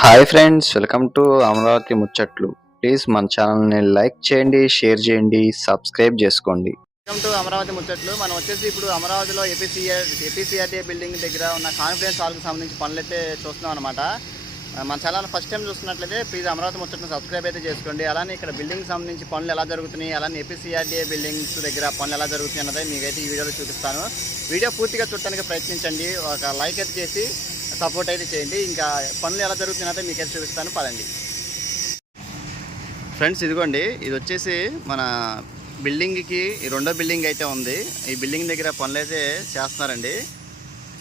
Hi friends, welcome to Amaravati ముచ్చట్లు. Please మన ఛానల్ని లైక్ చేయండి, షేర్ చేయండి, సబ్స్క్రైబ్ చేసుకోండి. వెల్కమ్ టు అమరావతి ముచ్చట్లు. మనం వచ్చేసి ఇప్పుడు అమరావతిలో ఏపీసీఆర్టీ బిల్డింగ్ దగ్గర ఉన్న కాన్ఫిడెన్స్ హాల్కి సంబంధించి పనులు అయితే చూస్తున్నాం అనమాట. మన ఛానల్ ఫస్ట్ టైం చూస్తున్నట్లయితే ప్లీజ్ అమరావతి ముచ్చట్లను సబ్స్క్రైబ్ అయితే చేసుకోండి. అలానే ఇక్కడ బిల్డింగ్ సంబంధించి పనులు ఎలా జరుగుతున్నాయి, అలానే ఏపీసీఆర్టీ బిల్డింగ్స్ దగ్గర పనులు ఎలా జరుగుతున్నాయి అన్నది మీకైతే ఈ వీడియోలో చూపిస్తాను. వీడియో పూర్తిగా చూడటానికి ప్రయత్నించండి, ఒక లైక్ అయితే చేసి సపోర్ట్ అయితే చేయండి. ఇంకా పనులు ఎలా జరుగుతున్నాయో మీకైతే చూపిస్తాను, పదండి ఫ్రెండ్స్. ఇదిగోండి, ఇది వచ్చేసి మన బిల్డింగ్కి రెండో బిల్డింగ్ అయితే ఉంది. ఈ బిల్డింగ్ దగ్గర పనులు అయితే చేస్తున్నారండి.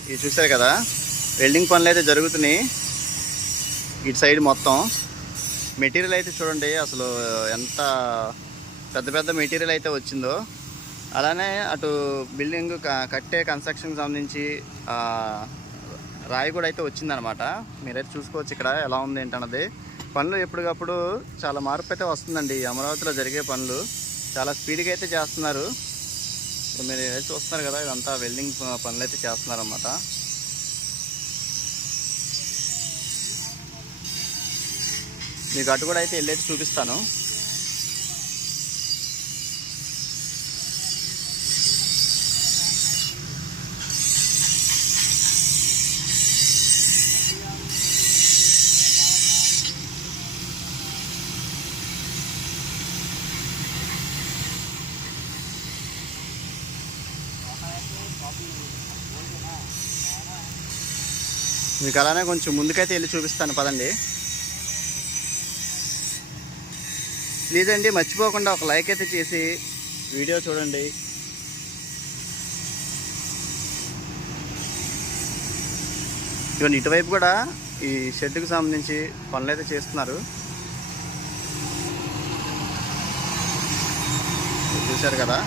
ఇది చూసారు కదా, వెల్డింగ్ పనులు అయితే జరుగుతున్నాయి. ఇటు సైడ్ మొత్తం మెటీరియల్ అయితే చూడండి, అసలు ఎంత పెద్ద పెద్ద మెటీరియల్ అయితే వచ్చిందో. అలానే అటు బిల్డింగ్ కట్టే కన్స్ట్రక్షన్కి సంబంధించి రాయి కూడా అయితే వచ్చిందనమాట. మీరైతే చూసుకోవచ్చు ఇక్కడ ఎలా ఉంది ఏంటన్నది. పనులు ఎప్పటికప్పుడు చాలా మార్పు అయితే వస్తుందండి. అమరావతిలో జరిగే పనులు చాలా స్పీడ్గా అయితే చేస్తున్నారు. ఇప్పుడు మీరు ఏదైతే చూస్తున్నారు కదా, ఇదంతా వెల్డింగ్ పనులు అయితే చేస్తున్నారన్నమాట. మీకు అటు కూడా అయితే వెళ్ళైతే చూపిస్తాను. మీకు అలానే కొంచెం ముందుకైతే వెళ్ళి చూపిస్తాను, పదండి. ప్లీజ్ అండి, మర్చిపోకుండా ఒక లైక్ అయితే చేసి వీడియో చూడండి. ఇవన్నీ ఇటువైపు కూడా ఈ షెడ్కి సంబంధించి పనులు అయితే చేస్తున్నారు. చూశారు కదా,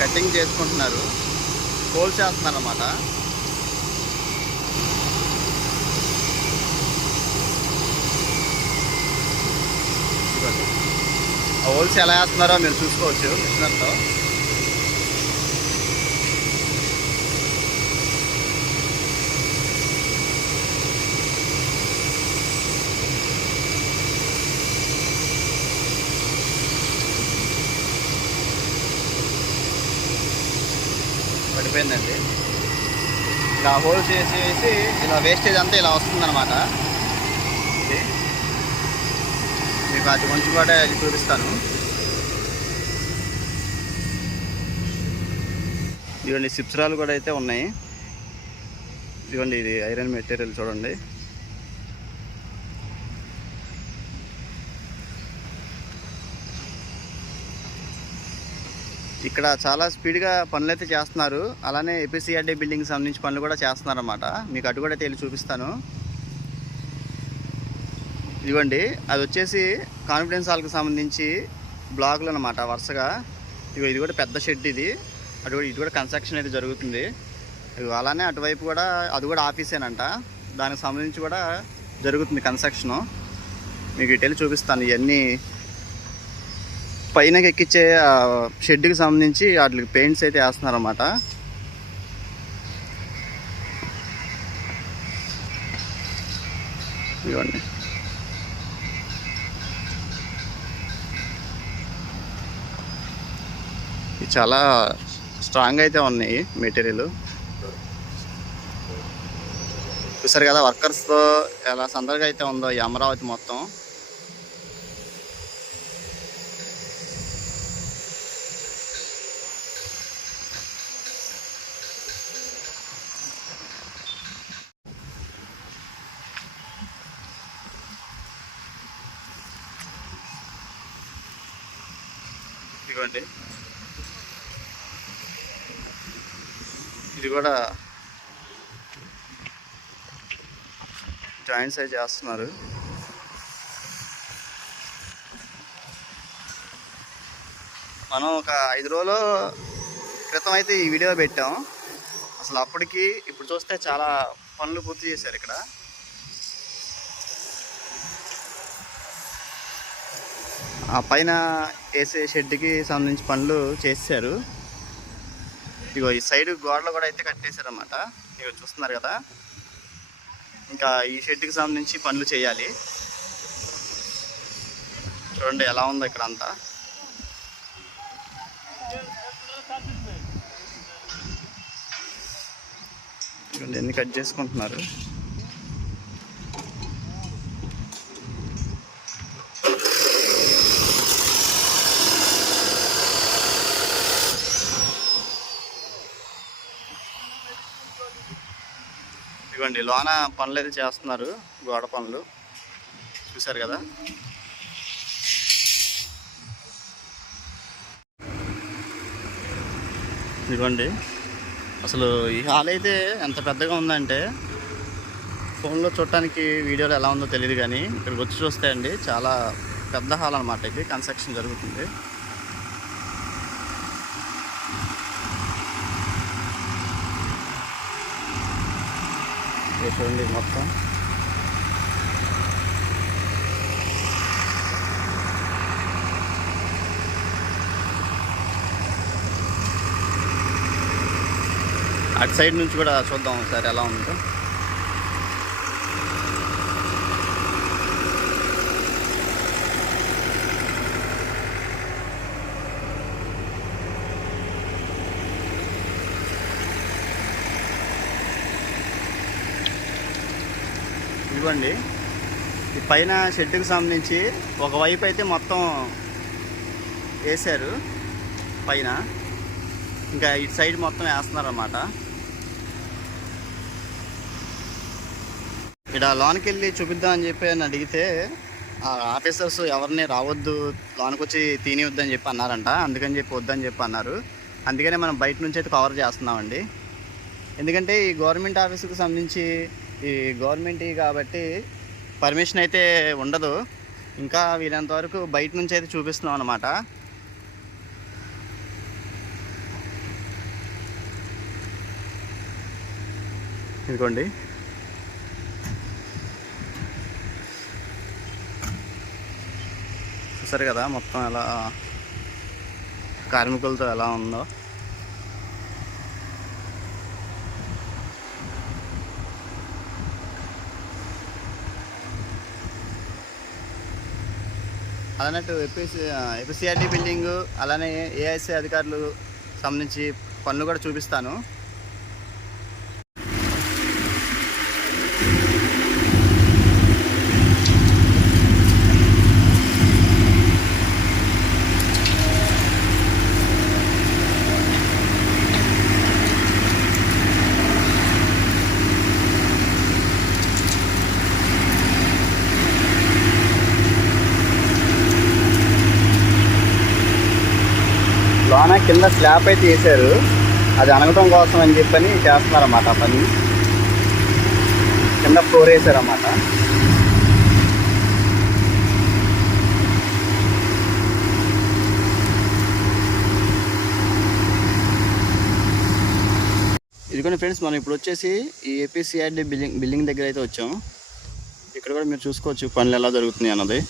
కటింగ్ చేసుకుంటున్నారు, హోల్ చేస్తున్నారు అన్నమాట. ఆ హోల్స్ ఎలా వేస్తున్నారో మీరు చూసుకోవచ్చు మిషనర్తో. పడిపోయిందండి. ఇలా హోల్స్ వేసి ఇలా వేస్టేజ్ అంతా ఇలా వస్తుందన్నమాట. మీకు అది కొంచెం కూడా చూపిస్తాను. ఇవన్నీ సిప్స్రాలు కూడా అయితే ఉన్నాయి. ఇదిగోండి, ఇది ఐరన్ మెటీరియల్ చూడండి. ఇక్కడ చాలా స్పీడ్గా పనులు అయితే చేస్తున్నారు. అలానే ఏపీసీఆర్టీ బిల్డింగ్ సంబంధించి పనులు కూడా చేస్తున్నారు అన్నమాట. మీకు అటు కూడా వెళ్ళి చూపిస్తాను. ఇదిగోండి, అది వచ్చేసి కాన్ఫిడెన్స్ హాల్కి సంబంధించి బ్లాకులు అన్నమాట వరుసగా. ఇది కూడా పెద్ద షెడ్. ఇది ఇటు కూడా కన్స్ట్రక్షన్ అయితే జరుగుతుంది. అలానే అటువైపు కూడా అది కూడా ఆఫీసేనంట. దానికి సంబంధించి కూడా జరుగుతుంది కన్స్ట్రక్షను. మీకు ఇటు వెళ్ళి చూపిస్తాను. ఇవన్నీ పైనకి ఎక్కించే షెడ్కి సంబంధించి వాటికి పెయింట్స్ అయితే వేస్తున్నారన్నమాట. ఇవ్వండి, ఇవి చాలా స్ట్రాంగ్ అయితే ఉన్నాయి మెటీరియల్. చూసారు కదా వర్కర్స్తో ఎలా సందడిగా అయితే ఉందో ఈ అమరావతి మొత్తం. ఇదిగోండి, ఇది కూడా జాయింట్స్ అయితే చేస్తున్నారు. మనం ఒక 5 రోజుల క్రితం అయితే ఈ వీడియో పెట్టాం. అసలు అప్పటికి ఇప్పుడు చూస్తే చాలా పనులు పూర్తి చేశారు ఇక్కడ. ఆ పైన వేసే షెడ్కి సంబంధించి పనులు చేశారు. ఇగో ఈ సైడ్ గోడలు కూడా అయితే కట్టేశారన్నమాట. ఇగో చూస్తున్నారు కదా. ఇంకా ఈ షెడ్కి సంబంధించి పనులు చేయాలి. చూడండి ఎలా ఉందో ఇక్కడ అంతా. చూడండి ఎన్ని కట్ చేసుకుంటున్నారు. ఇదిగోండి లోన పనులు అయితే చేస్తున్నారు, గోడ పనులు చూసారు కదా. ఇదిగోండి అసలు ఈ హాల్ అయితే ఎంత పెద్దగా ఉందంటే ఫోన్లో చూడటానికి వీడియోలో ఎలా ఉందో తెలియదు, కానీ ఇక్కడికి వచ్చి చూస్తే అండి చాలా పెద్ద హాల్ అనమాట. ఇది కన్స్ట్రక్షన్ జరుగుతుంది. చూడండి మొత్తం అటు సైడ్ నుంచి కూడా చూద్దాం ఒకసారి ఎలా ఉందో. ఇదిగోండి ఈ పైన షెడ్కి సంబంధించి ఒకవైపు అయితే మొత్తం వేశారు పైన, ఇంకా ఇటు సైడ్ మొత్తం వేస్తున్నారు అన్నమాట. ఇక్కడ లోనికి వెళ్ళి చూపిద్దామని చెప్పి అని అడిగితే ఆ ఆఫీసర్స్ ఎవరిని రావద్దు, లోనికి వచ్చి తినివద్దని చెప్పి అన్నారంట. అందుకని చెప్పి వద్దని చెప్పి అన్నారు. అందుకనే మనం బయట నుంచి అయితే కవర్ చేస్తున్నామండి. ఎందుకంటే ఈ గవర్నమెంట్ ఆఫీసుకు సంబంధించి ఈ గవర్నమెంట్ కాబట్టి పర్మిషన్ అయితే ఉండదు. ఇంకా వీలంత వరకు బయట నుంచి అయితే చూపిస్తున్నాం అన్నమాట. ఇదిగోండి చూసారు కదా మొత్తం ఎలా కార్మికులతో ఎలా ఉందో. అలానట్టు ఎపిసిఆర్టీ బిల్డింగు అలానే ఏఐసి అధికారులు సంబంధించి పనులు కూడా చూపిస్తాను. లోన కింద స్లాబ్ అయితే వేసారు, అది అనగటం కోసం అని చెప్పని చేస్తున్నారన్నమాట. పని కింద ఫ్లోర్ వేసారన్నమాట. ఇదిగోండి ఫ్రెండ్స్, మనం ఇప్పుడు వచ్చేసి ఈ ఏపీసీఆర్డీ బిల్డింగ్ దగ్గర అయితే వచ్చాం. ఇక్కడ కూడా మీరు చూసుకోవచ్చు పనులు ఎలా జరుగుతున్నాయి అన్నది.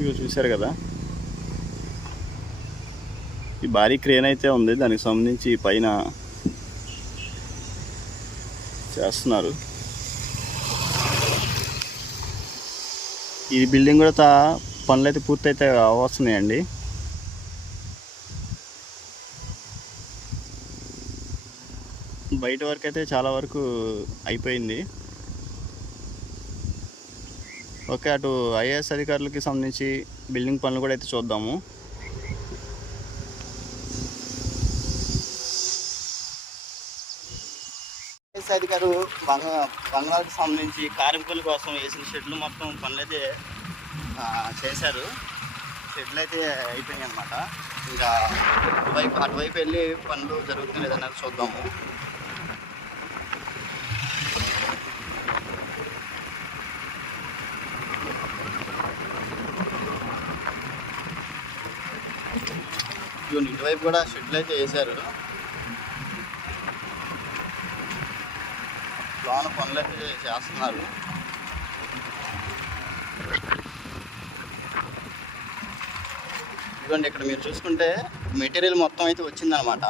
ఇవి చూశారు కదా, ఈ భారీ క్రేన్ అయితే ఉంది, దానికి సంబంధించి పైన చేస్తున్నారు. ఈ బిల్డింగ్ కూడా పనులు అయితే పూర్తయితే వస్తున్నాయండి. బయట వరకు అయితే చాలా వరకు అయిపోయింది. ఓకే, అటు ఐఏఎస్ అధికారులకి సంబంధించి బిల్డింగ్ పనులు కూడా అయితే చూద్దాము. ఐఏఎస్ అధికారులు బంగ్లాకి సంబంధించి కార్మికుల కోసం వేసిన షెడ్లు మొత్తం పనులు అయితే చేశారు. షెడ్లు అయితే అయిపోయాయి అన్నమాట. ఇంకా అటువైపు వెళ్ళి పనులు జరుగుతుంది లేదన్నది చూద్దాము. ఇటువైపు కూడా షెడ్లు అయితే వేశారు. లోన పనులు అయితే చేస్తున్నారు. ఇదిగోండి ఇక్కడ మీరు చూసుకుంటే మెటీరియల్ మొత్తం అయితే వచ్చిందనమాట.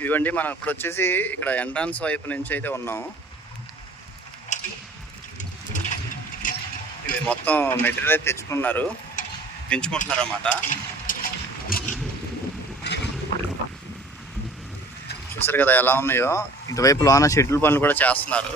ఇదిగోండి మనం ఇప్పుడు వచ్చేసి ఇక్కడ ఎంట్రన్స్ వైపు నుంచి అయితే ఉన్నాం. ఇది మొత్తం మెటీరియల్ అయితే తెచ్చుకున్నారు, పెంచుకుంటున్నారు అన్నమాట. చూసారు కదా ఎలా ఉన్నాయో. ఇటువైపు లోన షెడ్యూల్ పనులు కూడా చేస్తున్నారు.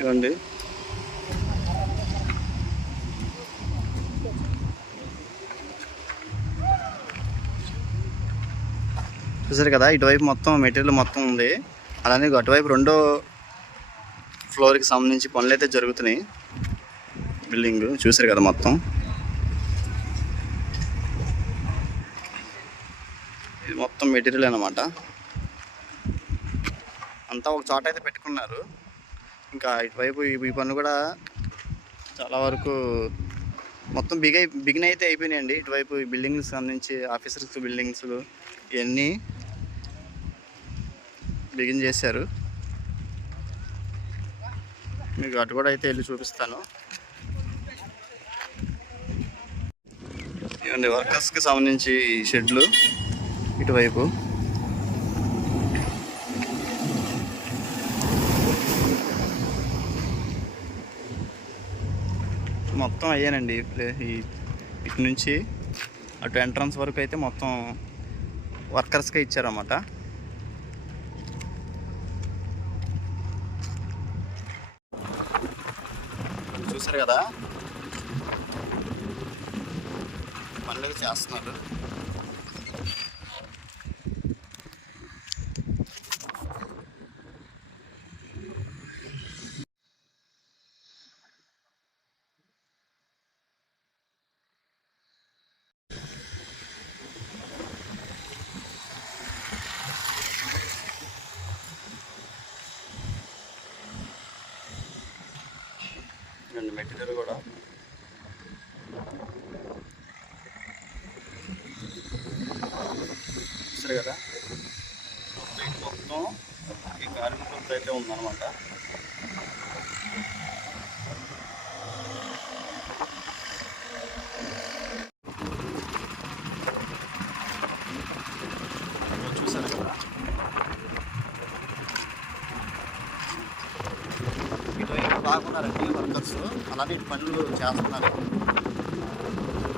ఇవ్వండి చూసారు కదా ఇటువైపు మొత్తం మెటీరియల్ మొత్తం ఉంది. అలానే అటువైపు రెండో ఫ్లోర్కి సంబంధించి పనులు అయితే జరుగుతున్నాయి. బిల్డింగ్ చూసారు కదా మొత్తం. ఇది మొత్తం మెటీరియల్ అన్నమాట. అంతా ఒక చోట అయితే పెట్టుకున్నారు. ఇంకా ఇటువైపు ఈ పనులు కూడా చాలా వరకు మొత్తం బిగిన్ అయితే అయిపోయినాయండి. ఇటువైపు ఈ బిల్డింగ్స్ సంబంధించి ఆఫీసర్స్ బిల్డింగ్స్ ఇవన్నీ బిగిన్ చేశారు. మీకు అటు కూడా అయితే వెళ్ళి చూపిస్తాను. ఇవన్నీ వర్కర్స్కి సంబంధించి షెడ్లు ఇటువైపు. మొత్తం అయ్యానండి. ఇటు నుంచి అటు ఎంట్రన్స్ వరకు అయితే మొత్తం వర్కర్స్కే ఇచ్చారన్నమాట. చూసారు కదా పనులు చేస్తున్నారు. మెటీరియల్ కూడా చూసారు కదా మొత్తం ఈ కార్మికులతో అయితే ఉందన్నమాట. చూసారు కదా ఇటువైపు బాగున్నారండి వర్కర్స్. అలానే ఇటు పనులు చేస్తున్నారు.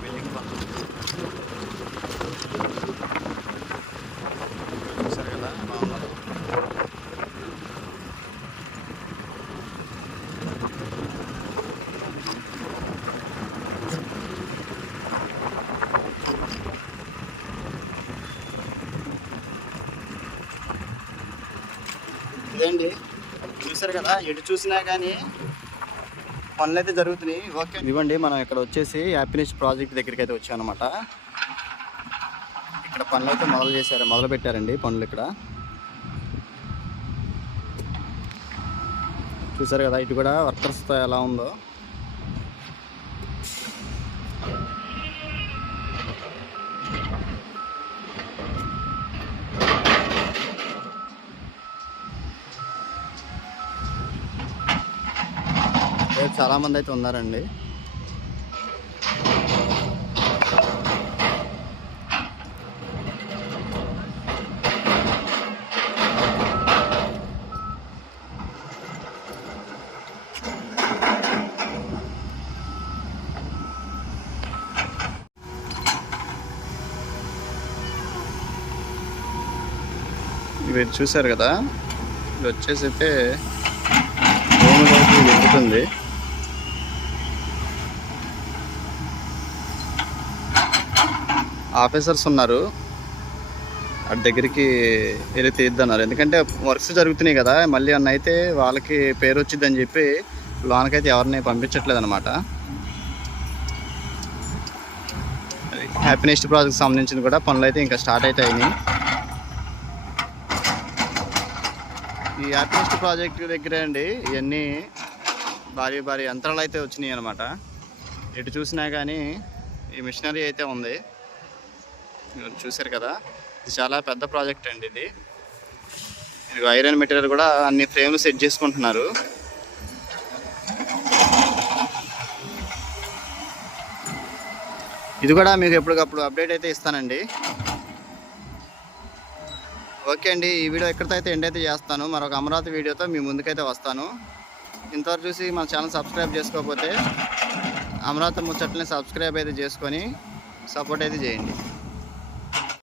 బిల్డింగ్ పనులు చూసారు కదా బాగున్నారు. ఇదండి చూసారు కదా ఎటు చూసినా కానీ పనులు అయితే జరుగుతున్నాయి. ఓకే ఇవ్వండి మనం ఇక్కడ వచ్చేసి హ్యాపీనెస్ ప్రాజెక్ట్ దగ్గరికి అయితే వచ్చాం అనమాట. ఇక్కడ పనులు అయితే మొదలు పెట్టారండి పనులు. ఇక్కడ చూసారు కదా ఇటు కూడా వర్కర్స్తో ఎలా ఉందో. చాలా మంది అయితే ఉన్నారండి. ఇవి చూసారు కదా ఇది వచ్చేసి అయితే భూమిలోకి వెళ్తుంది. ఆఫీసర్స్ ఉన్నారు, అటు దగ్గరికి వెళ్ళి తీద్దన్నారు. ఎందుకంటే వర్క్స్ జరుగుతున్నాయి కదా, మళ్ళీ అన్న అయితే వాళ్ళకి పేరు వచ్చిందని చెప్పి లోనకైతే ఎవరిని పంపించట్లేదు అనమాట. హ్యాపీనెస్ట్ ప్రాజెక్ట్ సంబంధించిన కూడా పనులు అయితే ఇంకా స్టార్ట్ అయితే అయినాయి. ఈ హ్యాపీనెస్ట్ ప్రాజెక్ట్ దగ్గరే అండి ఇవన్నీ భారీ భారీ యంత్రాలు అయితే వచ్చినాయి అనమాట. ఎటు చూసినా కానీ ఈ మిషనరీ అయితే ఉంది, చూసారు కదా. ఇది చాలా పెద్ద ప్రాజెక్ట్ అండి. ఇది ఐరన్ మెటీరియల్ కూడా అన్ని ఫ్రేమ్లు సెట్ చేసుకుంటున్నారు. ఇది కూడా మీకు ఎప్పటికప్పుడు అప్డేట్ అయితే ఇస్తానండి. ఓకే అండి, ఈ వీడియో ఎక్కడితో అయితే ఎండ్ అయితే చేస్తాను. మరొక అమరావతి వీడియోతో మీ ముందుకైతే వస్తాను. ఇంతవరకు చూసి మన ఛానల్ సబ్స్క్రైబ్ చేసుకోకపోతే అమరావతి ముచ్చట్లని సబ్స్క్రైబ్ అయితే చేసుకొని సపోర్ట్ అయితే చేయండి.